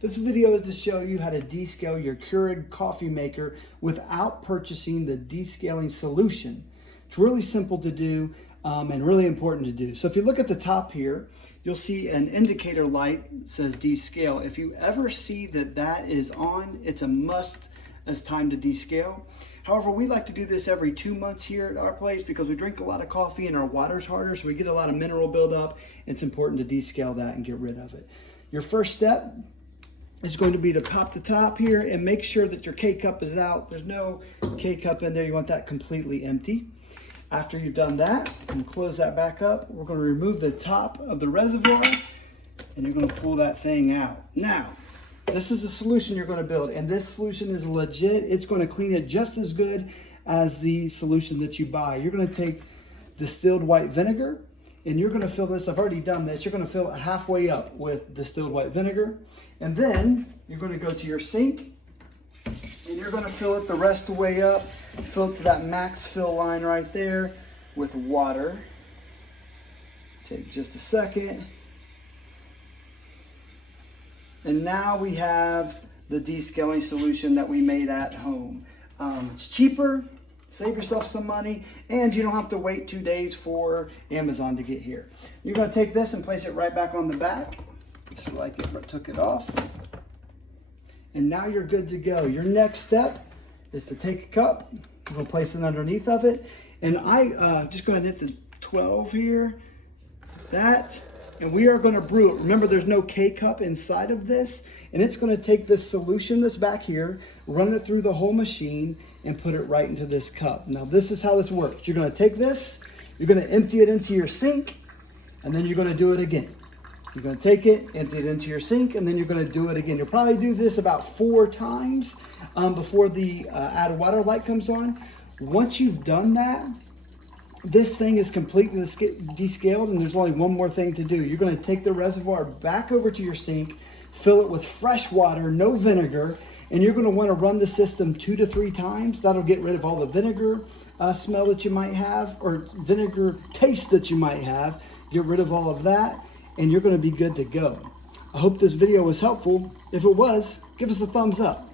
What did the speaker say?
This video is to show you how to descale your Keurig coffee maker without purchasing the descaling solution. It's really simple to do and really important to do. So if you look at the top here, you'll see an indicator light that says descale. If you ever see that is on, it's a must as time to descale. However, we like to do this every 2 months here at our place because we drink a lot of coffee and our water's harder, so we get a lot of mineral buildup. It's important to descale that and get rid of it. Your first step is going to be to pop the top here and make sure that your K-Cup is out. There's no K-Cup in there. You want that completely empty. After you've done that, and close that back up, we're going to remove the top of the reservoir and you're going to pull that thing out. Now, this is the solution you're going to build, and this solution is legit. It's going to clean it just as good as the solution that you buy. You're going to take distilled white vinegar, and you're going to fill this. I've already done this. You're going to fill it halfway up with distilled white vinegar, and then you're going to go to your sink, and you're going to fill it the rest of the way up. Fill it to that max fill line right there with water. Take just a second. And now we have the descaling solution that we made at home. It's cheaper, save yourself some money, and you don't have to wait 2 days for Amazon to get here. You're going to take this and place it right back on the back, just like it took it off. And now you're good to go. Your next step is to take a cup, you're going to place it underneath of it, and I just go ahead and hit the 12 here, and we are going to brew it. Remember, there's no K-Cup inside of this, and it's going to take this solution that's back here, run it through the whole machine, and put it right into this cup. Now, this is how this works. You're going to take this, you're going to empty it into your sink, and then you're going to do it again. You're going to take it, empty it into your sink, and then you're going to do it again. You'll probably do this about 4 times before the add water light comes on. Once you've done that, this thing is completely descaled, and there's only one more thing to do. You're going to take the reservoir back over to your sink, fill it with fresh water, no vinegar, and you're going to want to run the system 2 to 3 times. That'll get rid of all the vinegar smell that you might have, or vinegar taste that you might have. Get rid of all of that, and you're going to be good to go. I hope this video was helpful. If it was, give us a thumbs up.